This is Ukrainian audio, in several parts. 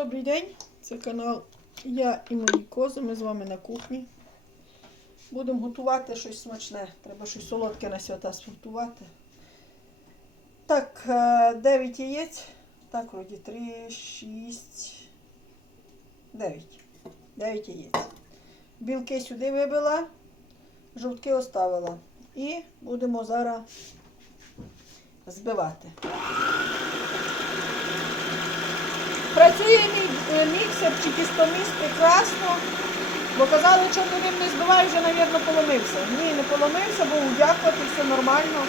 Добрий день, це канал Я і мої кози. Ми з вами на кухні. Будемо готувати щось смачне. Треба щось солодке на свята спортувати. Так, 9 яєць. Так, вроді 3, 6, 9. 9 яєць. Білки сюди вибила, жовтки оставила. І будемо зараз збивати. Працює мій е, міксер чи кістоміс прекрасно. Бо казали, що ним не збиваю, вже, мабуть, поломився. Ні, не поломився, бо дякувати, все нормально.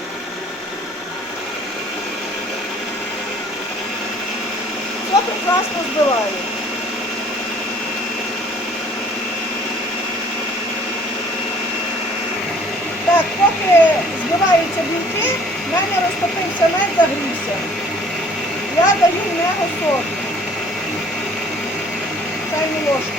Все прекрасно збиваю. Так, поки збиваються білки, в мене розтопився мед, загрівся. Я даю caindo mosca.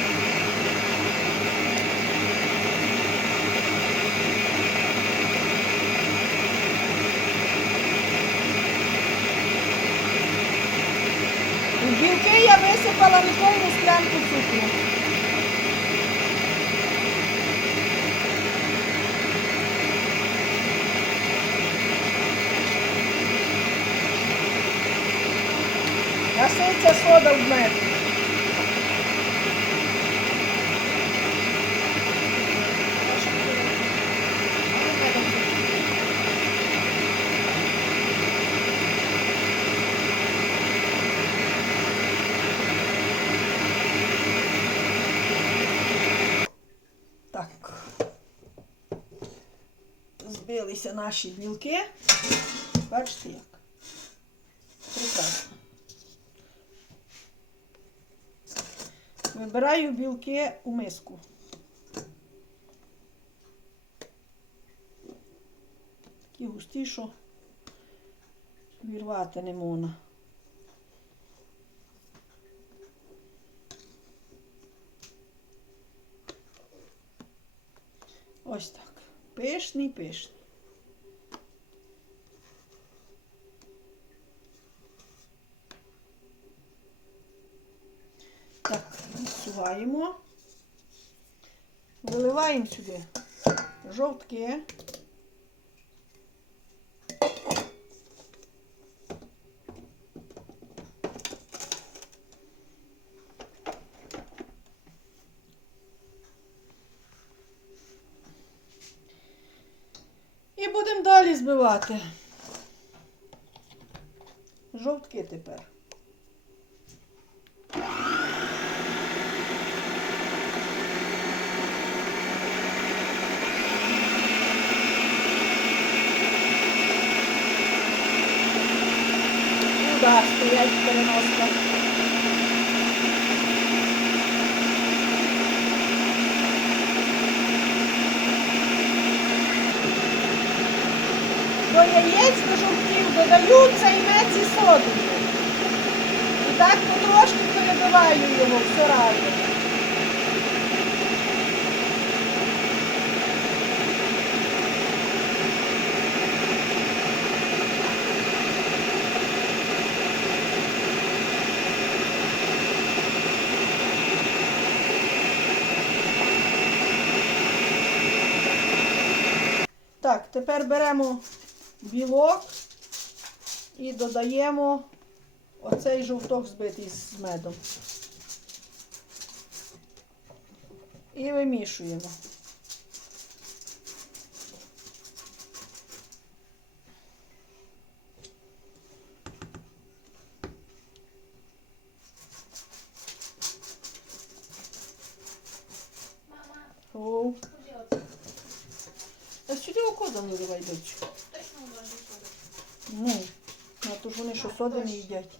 E viu que ia ver se falando com os caras do futuro. Збилися наші білки. Бачите як? Прекрасно. Вибираю білки у миску. Такі густі, що вірвати не можна. Ось так. Пишний, пишний. Так, відсуваємо. Виливаємо сюди жовтки. І будемо далі збивати. Жовтки тепер. Да, стоять переноска. До яєць до жовтів додаються і мед зі содою. І так потрошки перебиваю його все разом. Так, тепер беремо білок і додаємо оцей жовток збитий з медом. І вимішуємо. Оу. А сюди око заливай, дочку. Ну, а то ж вони що соди не їдять.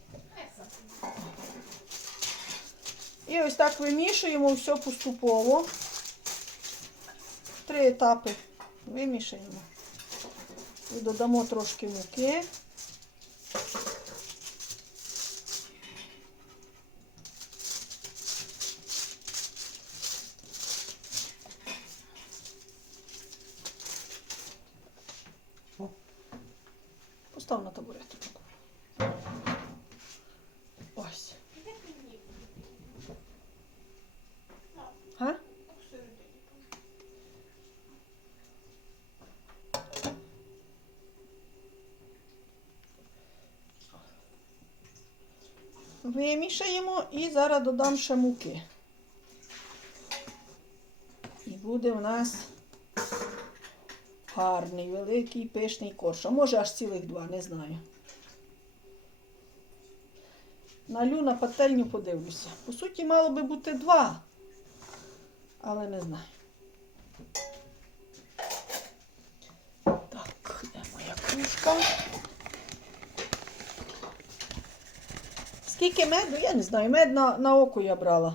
І ось так вимішуємо все поступово. Три етапи вимішаємо. І додамо трошки муки. Постав на табуретку. Ось. Вимішаємо і зараз додам ще муки. І буде в нас гарний, великий пишний корж. А може аж цілих два, не знаю. Налю на пательню подивлюся. По суті, мало би бути два, але не знаю. Так, де моя кружка? Скільки меду? Я не знаю. Мед на, на око я брала.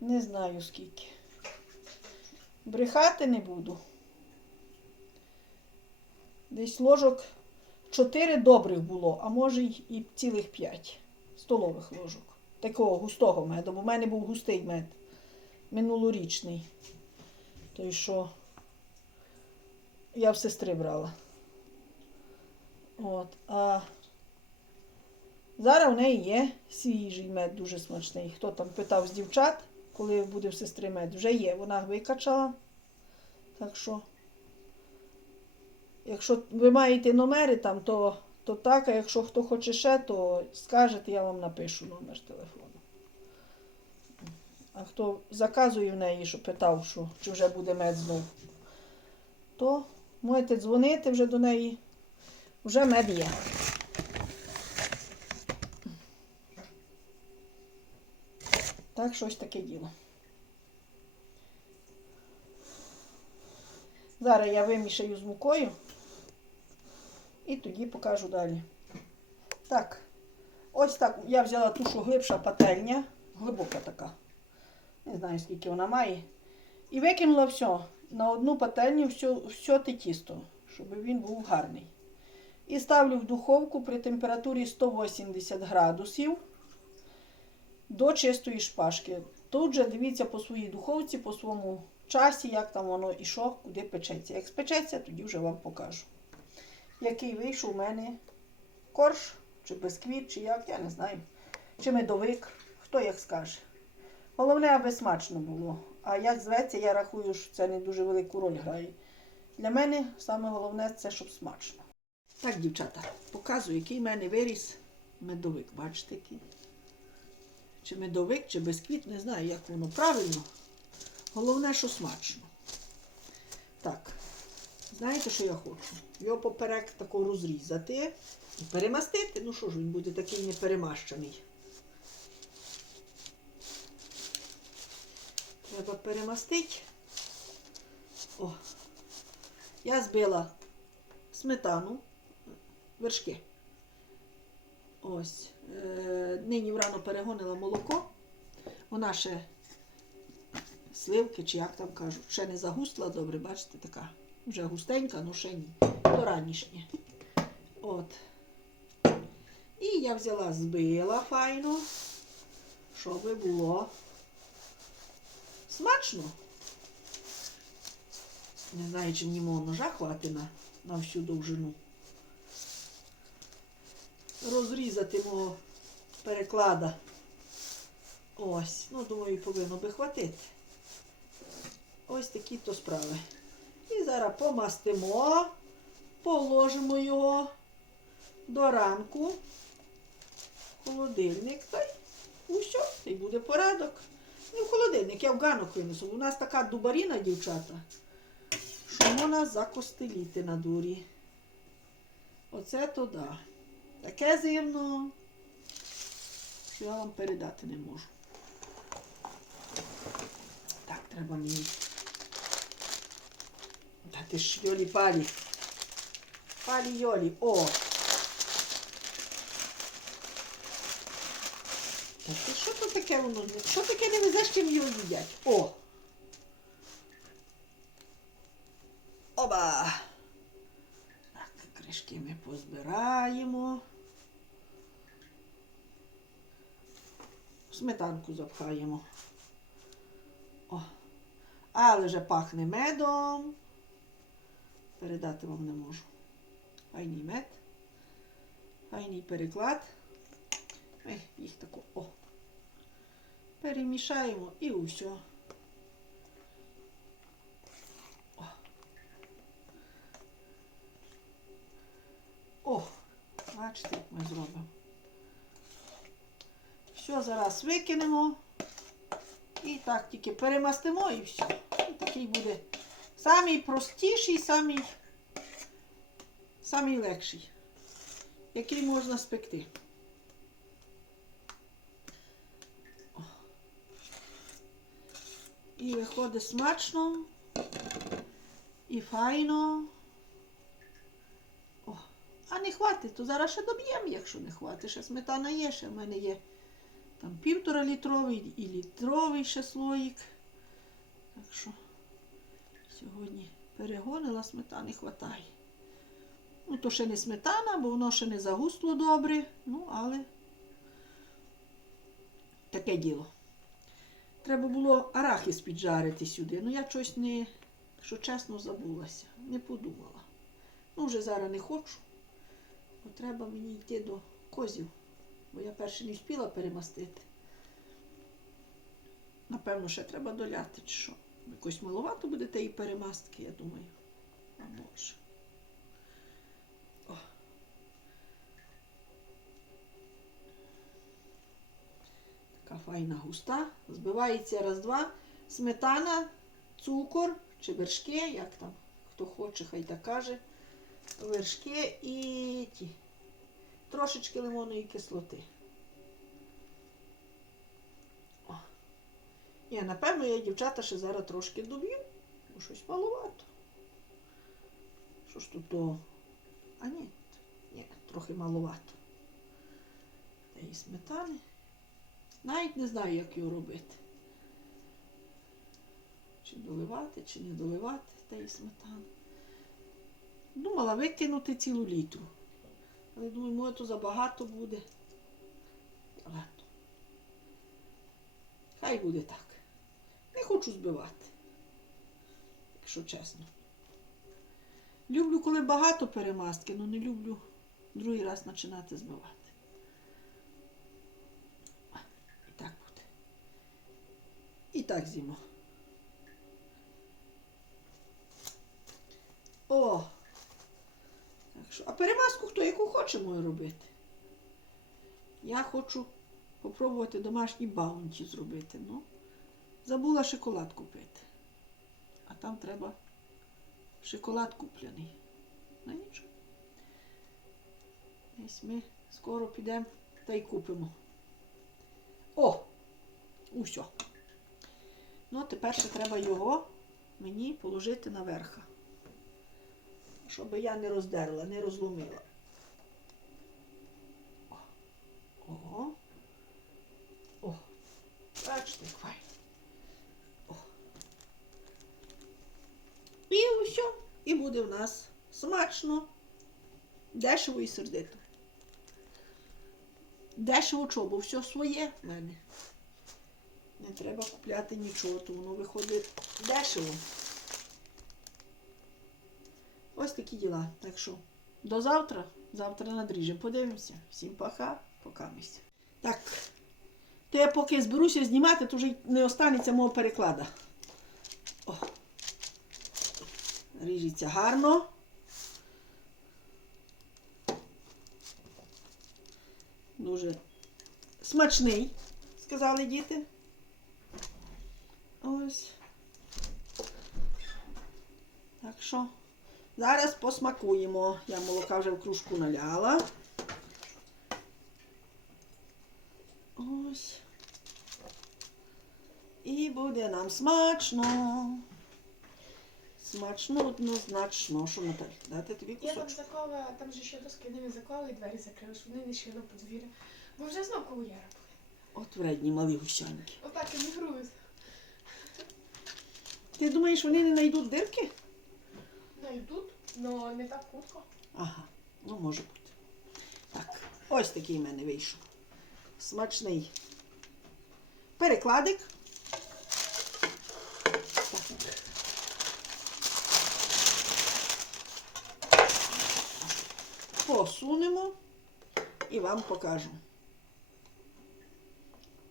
Не знаю скільки. Брехати не буду. Десь ложок 4 добрих було, а може і цілих 5 столових ложок. Такого густого меду, бо в мене був густий мед. Минулорічний. Той, що я в сестри брала. От. А зараз в неї є свіжий мед, дуже смачний. Хто там питав з дівчат, коли буде в сестри мед, вже є. Вона викачала. Так що, якщо ви маєте номери там, то, то так, а якщо хто хоче ще, то скажете, я вам напишу номер телефону. А хто заказує в неї, що питав, що, чи вже буде мед знов, то можете дзвонити вже до неї. Вже мед є. Так, щось таке діло. Зараз я вимішаю з мукою і тоді покажу далі. Так, ось так я взяла ту, що глибша пательня, глибока така. Не знаю, скільки вона має. І викинула все. На одну пательню все, все те тісто, щоб він був гарний. І ставлю в духовку при температурі 180 градусів до чистої шпажки. Тут же дивіться по своїй духовці, по своєму часі, як там воно і куди печеться. Як спечеться, тоді вже вам покажу. Який вийшов у мене корж, чи бисквіт, чи як, я не знаю. Чи медовик, хто як скаже. Головне, аби смачно було. А як зветься, я рахую, що це не дуже велику роль грає. Для мене саме головне це, щоб смачно. Так, дівчата, показую, який в мене виріс медовик. Бачите, який? Чи медовик, чи бисквіт, не знаю, як воно правильно. Головне, що смачно. Так, знаєте, що я хочу? Його поперек тако розрізати і перемастити. Ну що ж, він буде такий не Треба перемастити. О, я збила сметану, вершки. Ось. Е, нині врано перегонила молоко. Вона ще сливки, чи як там кажуть, ще не загустла добре, бачите, така. Вже густенька, ну ще ні. То ранішнє. От. І я взяла, збила файно, щоб було смачно. Не знаю, чи мені мого ножа хватить на, всю довжину. Розрізати мого переклада. Ось, ну, думаю, повинно би хватити. Ось такі то справи. І зараз помастимо, положимо його до ранку. Холодильник та й усе, й буде порядок. Не в холодильник, я в ганок винесу. У нас така дубаріна, дівчата, що можна закостеліти на дурі. Оце то да. Таке зимно, що я вам передати не можу. Так, треба мені. Та ти ж Йолі палі. Палі Йолі. О! Та ти що то таке воно? Що таке не везеш, чим його їдять? О! Оба! Так, кришки ми позбираємо. Сметанку запхаємо. О! Але вже пахне медом. Передати вам не можу. Файний мед. Файний переклад. Ей, їх тако. О перемішаємо і усьо. О. О, бачите, як ми зробимо. Все, зараз викинемо. І так тільки перемастимо і все. І такий буде самий простіший, самий, самий легший, який можна спекти. І виходить смачно і файно. О. А не хватить, то зараз ще доб'ємо, якщо не хватить. Ще сметана є, ще в мене є там півтора літровий і літровий ще слоїк. Так що сьогодні перегонила, сметани хватає. Ну, то ще не сметана, бо воно ще не загусло добре. Ну, але таке діло. Треба було арахіс піджарити сюди. Ну, я щось не, якщо чесно, забулася. Не подумала. Ну, вже зараз не хочу. Бо треба мені йти до козів. Бо я перше не встигла перемастити. Напевно, ще треба доляти, чи що. Якось маловато буде тієї перемастки, я думаю. А Така файна густа. Збивається раз-два. Сметана, цукор чи вершки, як там, хто хоче, хай так каже. Вершки і ті. Трошечки лимонної кислоти. О. Ні, напевно, я дівчата ще зараз трошки доб'ю, бо щось маловато. Що ж тут то? А ні, ні, трохи маловато. Та і сметани. Навіть не знаю, як його робити. Чи доливати, чи не доливати тієї сметани. Думала викинути цілу літру. Але думаю, може то забагато буде. Ладно. Хай буде так. Не хочу збивати. Якщо чесно. Люблю, коли багато перемастки, але не люблю другий раз починати збивати. А, І так буде. І так зімо. О! Так що, а перемазку хто яку хоче може робити. Я хочу попробувати домашній баунті зробити. Ну, забула шоколад купити. А там треба шоколад куплений. Ну нічого. Десь ми скоро підемо та й купимо. О! Усьо. Ну, тепер ще треба його мені положити наверха щоб я не роздерла, не розломила. О. О. Бачите, файно. О. І все. І буде в нас смачно, дешево і сердито. Дешево чого, все своє в мене. Не треба купляти нічого, то воно виходить дешево. Ось такі діла. Так що до завтра. Завтра надріжемо. Подивимося. Всім пока, покамість. Так. То я поки зберуся знімати, то вже не останеться мого переклада. О. Ріжеться гарно. Дуже смачний, сказали діти. Ось. Так що. Зараз посмакуємо. Я молока вже в кружку наляла. Ось. І буде нам смачно. Смачно однозначно. Що Наталь? Дати тобі Я там кусочок? заклала, там же ще доски не заклали і двері закрили, щоб вони не йшли на подвір'я. Бо вже знов кавуєра були. От вредні малі гусянки. Отак і не груз. Ти думаєш, вони не знайдуть дирки? Найдуть, але не так хутко. Ага, ну може бути. Так, ось такий в мене вийшов. Смачний перекладик. Так. Посунемо і вам покажу.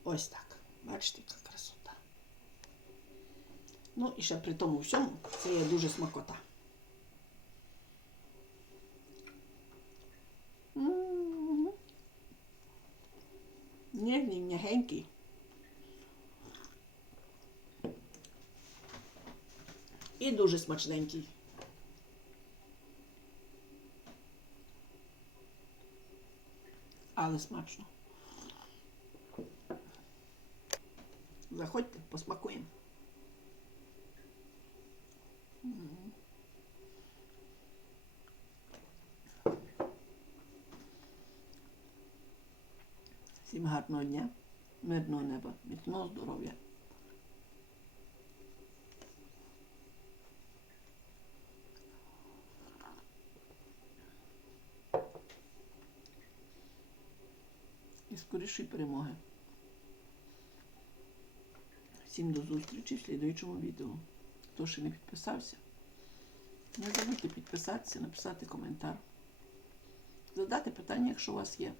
Ось так. Бачите. Ну і ще при тому всьому це є дуже смакота. М. ніжний, м'ягенький. І дуже смачненький. Але смачно. Заходьте, посмакуємо. М. Всім гарного дня, мирного неба, міцного здоров'я. І скорішої перемоги. Всім до зустрічі в слідуючому відео. Хто ще не підписався, не забудьте підписатися, написати коментар, задати питання, якщо у вас є.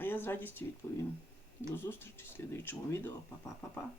А я з радістю відповім. До зустрічі в слідуючому відео. Па-па-па-па.